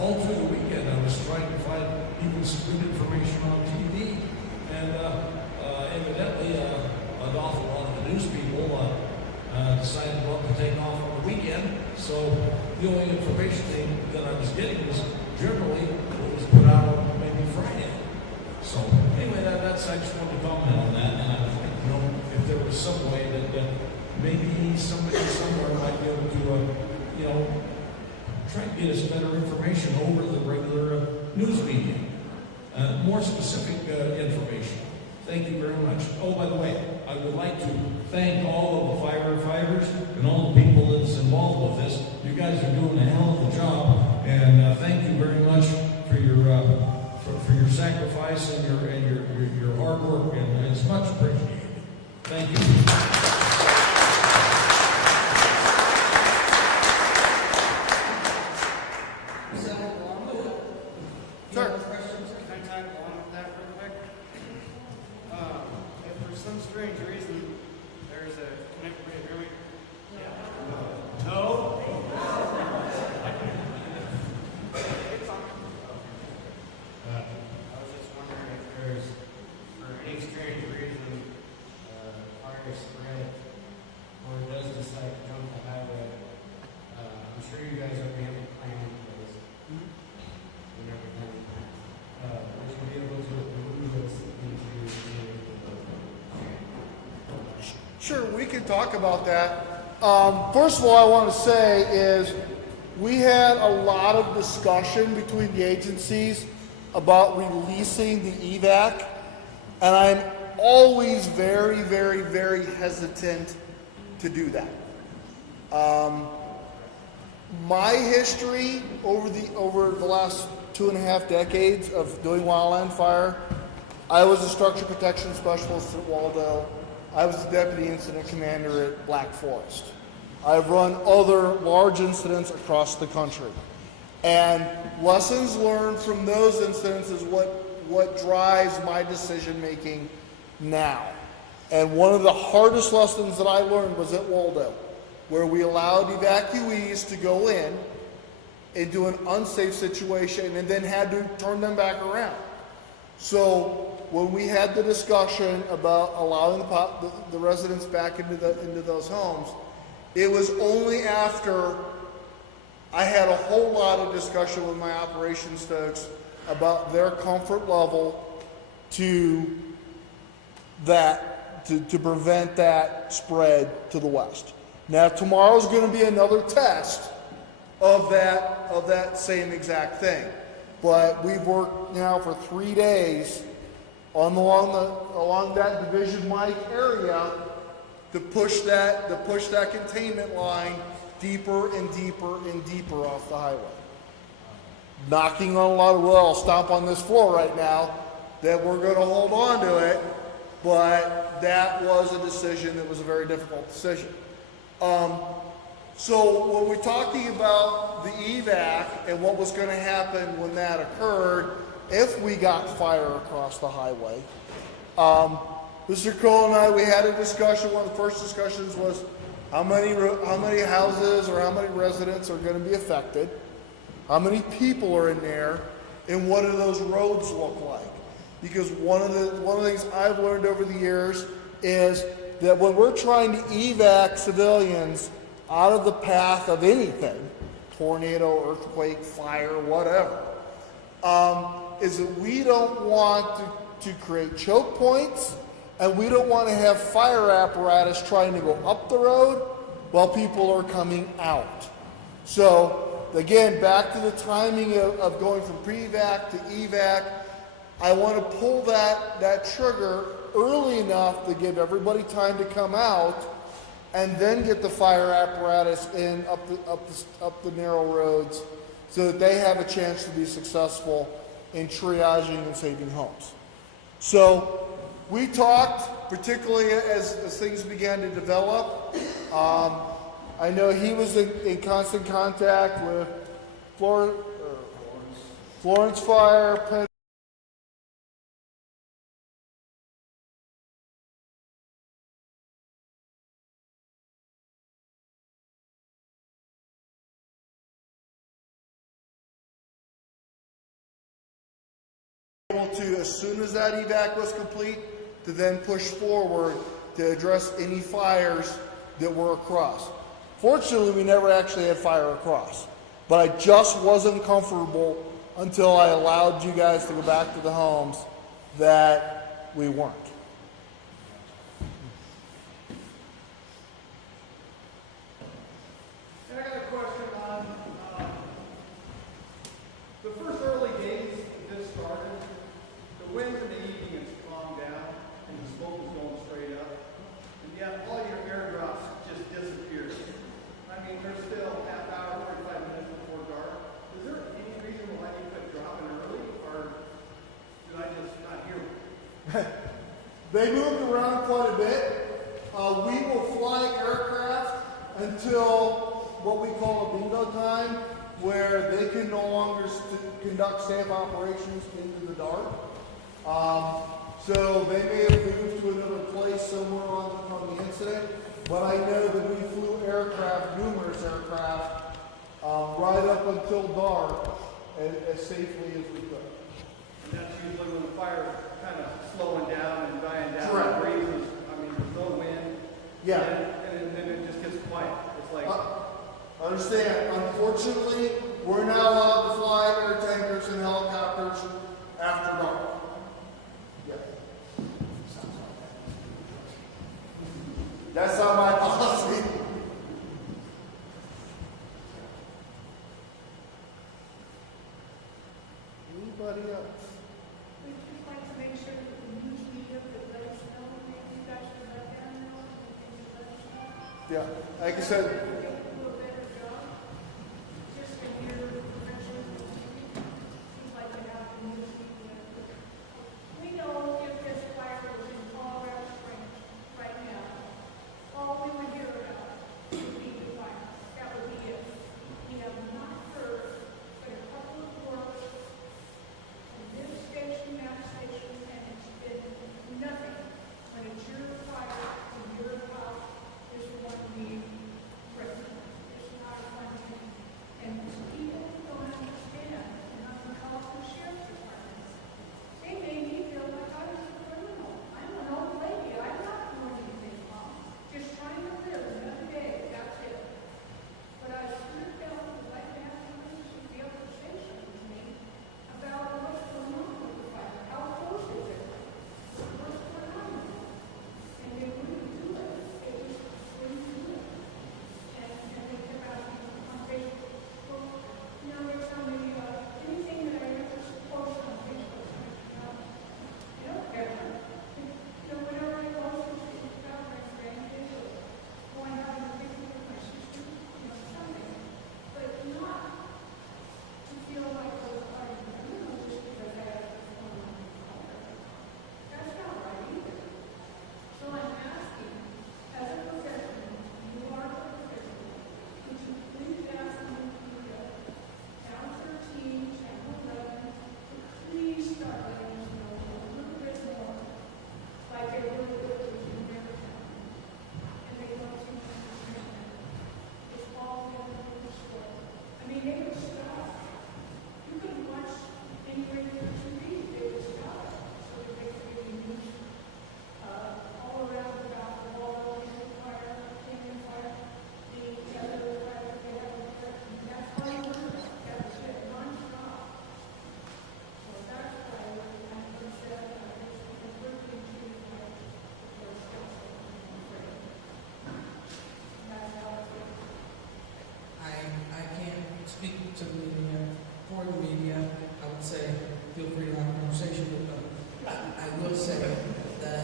all through the weekend, I was trying to find even some good information on TV, and evidently, an awful lot of the news people decided not to take off on the weekend. So the only information that I was getting was generally what was put out on maybe Friday. So anyway, that's I just wanted to comment on that, and I was like, if there was some way that maybe somebody somewhere might be able to, try to get us better information over the regular news media, more specific information. Thank you very much. Oh, by the way, I would like to thank all of the firefighters and all the people that's involved with this. You guys are doing a hell of a job, and thank you very much for your sacrifice and your hard work, and it's much appreciated. Thank you. Strange reason, there's a connector here. No? It's on. I was just wondering if there's, for any Sure, we can talk about that. First of all, I want to say is we had a lot of discussion between the agencies about releasing the EVAC, and I'm always very, very, very hesitant to do that. My history over the last 2.5 decades of doing wildland fire, I was a structure protection specialist at Waldo. I was the deputy incident commander at Black Forest. I've run other large incidents across the country. And lessons learned from those incidents is what drives my decision making now. And one of the hardest lessons that I learned was at Waldo, where we allowed evacuees to go in into an unsafe situation and then had to turn them back around. So when we had the discussion about allowing the residents back into those homes, it was only after I had a whole lot of discussion with my operations folks about their comfort level to prevent that spread to the west. Now tomorrow's going to be another test of that same exact thing, but we've worked now for 3 days along that Division Mike area to push that containment line deeper and deeper and deeper off the highway. Knocking on a lot of wood, I'll stomp on this floor right now that we're going to hold on to it, but that was a decision that was a very difficult decision. So when we're talking about the EVAC and what was going to happen when that occurred, if we got fire across the highway, Mr. Cole and I, we had a discussion. One of the first discussions was how many houses or how many residents are going to be affected, how many people are in there, and what do those roads look like? Because one of the things I've learned over the years is that when we're trying to evac civilians out of the path of anything, tornado, earthquake, fire, whatever, is that we don't want to create choke points, and we don't want to have fire apparatus trying to go up the road while people are coming out. So again, back to the timing of going from pre-evac to evac, I want to pull that trigger early enough to give everybody time to come out, and then get the fire apparatus in up the narrow roads so that they have a chance to be successful in triaging and saving homes. So we talked, particularly as things began to develop. I know he was in constant contact with Florence Fire, Penn to, as soon as that evac was complete, to then push forward to address any fires that were across. Fortunately, we never actually had fire across, but I just wasn't comfortable until I allowed you guys to go back to the homes that we weren't. And I got a question on the first early days this started. The winds in the evening has calmed down and the smoke is going straight up, and yet all your airdrops just disappeared. I mean, there's still half hour, 45 minutes before dark. Is there any reason why you quit dropping early, or did I just not hear you? They moved around quite a bit. We will fly aircraft until what we call a bingo time, where they can no longer conduct safe operations into the dark. So they may have moved to another place somewhere on the incident, but I know that we flew numerous aircraft, right up until dark as safely as we could. And that's usually when the fire kind of slowing down and dying down. Correct. The breezes, I mean, there's no wind. Yeah. And then it just gets quiet. It's like, Understand, unfortunately, we're not allowed to fly air tankers and helicopters after dark. Yeah. That's not my policy. Anybody else? We'd just like to make sure that the news media could let us know, maybe you guys could let them know, and you let us know. Yeah, like I said, They can do a better job. Just to hear prevention, seems like they have the news media. We know if this fire was in Colorado Springs right now, all we would hear about would be the fire. That would be it. We have not heard but a couple of words from this station, that station, and it's been nothing. When it's your fire in your house, this is what we threaten. It's not a fun thing. And people don't understand, and I'm going to call the sheriff's departments. They made me feel like I was a criminal. I'm an old lady. I'm not doing anything wrong. Just trying to live another day. That's it. But I stood down with the white man who should be able to say something to me about what's going on with the fire. How close is it? What's going on? And they wouldn't do it. They just wouldn't do it. And they kept asking on Facebook, well, you know, they're telling me anything that I ever post on Facebook. I don't care. You know, whenever I go to speak about my grandkids or going out and picking with my sister, you know, something. But not to feel like I was part of the criminal just because I had what's going on in the fire. That's not right either. So I'm asking, as a professional, you are a professional, would you please ask me to Town 13, Channel 11, to please start letting us know a little bit more, like they were with in America. And they don't seem to understand that. It's all been a little slow. I mean, they would stop. You could watch any regular TV, they would stop so that they could give you news all around about the wall, in the fire, canyon fire, the other fire that they have over there. And that's all you heard about. That was it, nonstop. So that's why I'm upset. I just been working to like the first that's how I feel. I can't speak to the media, for the media. I would say, feel free to have a conversation with them. I will say that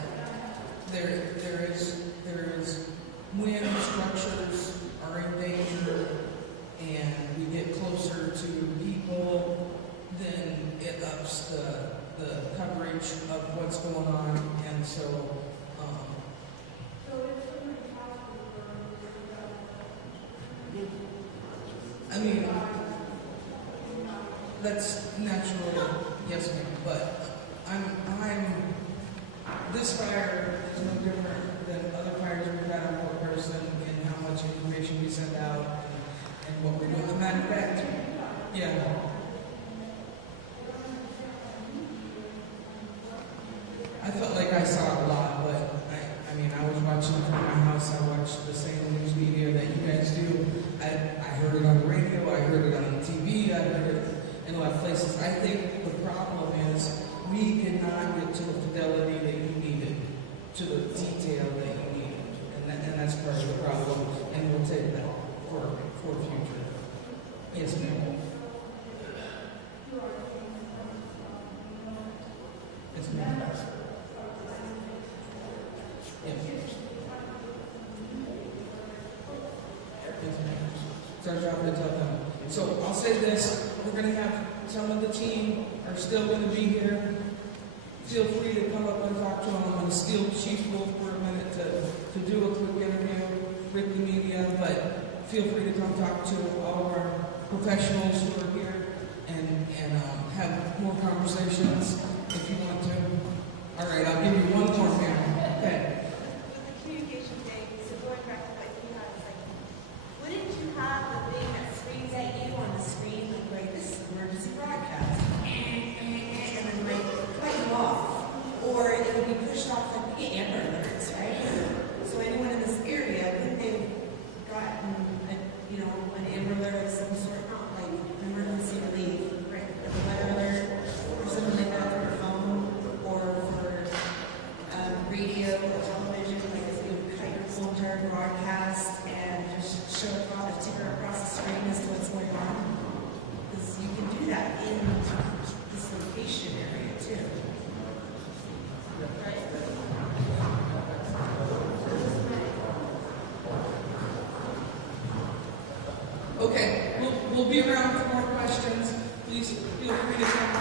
there is when structures are in danger and we get closer to people, then it ups the coverage of what's going on, and so So if somebody talks to her, I mean, that's natural, yes ma'am, but this fire is no different than other fires we've had on Fort Carson and how much information we send out and what we're doing. As a matter of fact, yeah. I felt like I saw a lot, but I mean, I was watching from my house. I watched the same news media that you guys do. I heard it on the radio. I heard it on the TV. I heard it in a lot of places. I think the problem is we did not get to the fidelity that you needed, to the detail that you needed, and that's part of the problem. And we'll take that for future. Yes, ma'am. Yes, ma'am. It's our job to tell them. So I'll say this, we're going to have some of the team are still going to be here. Feel free to come up and talk to them. I'm going to steal Chief Wolf for a minute to do a quick interview with the media, but feel free to come talk to all of our professionals who are here and have more conversations if you want to. All right, I'll give you one more now. Okay. With the communication thing, so going back to what you had, it's like, wouldn't you have the thing that screams at you on the screen, like this is emergency broadcast, and then like cut you off, or it would be pushed off like we get Amber alerts, right? So anyone in this area, wouldn't they gotten an Amber alert of some sort, not like emergency relief, right? Like a weather alert or something like that for your phone or for radio or television, like if you cut your whole entire broadcast and just show across the ticker across the screen as to what's going on? Because you can do that in this location area too. Right? Okay, we'll be around for more questions. Please feel free to come